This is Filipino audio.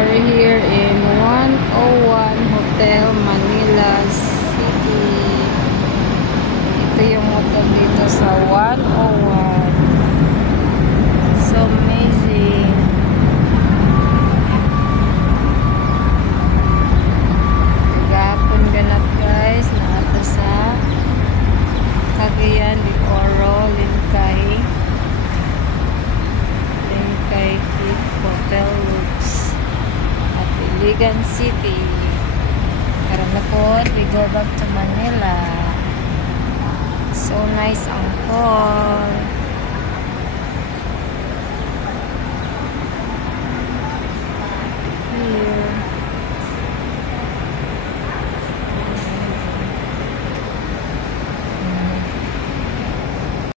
are here in 101 Hotel Manila City. Ito yung hotel dito sa 101. So amazing. Gapon ganap guys na ato sa Cagayan de Oro, Lincay Cliff Hotel Lux at Iligan City. Karon na po, we go back to Manila. So nice ang call.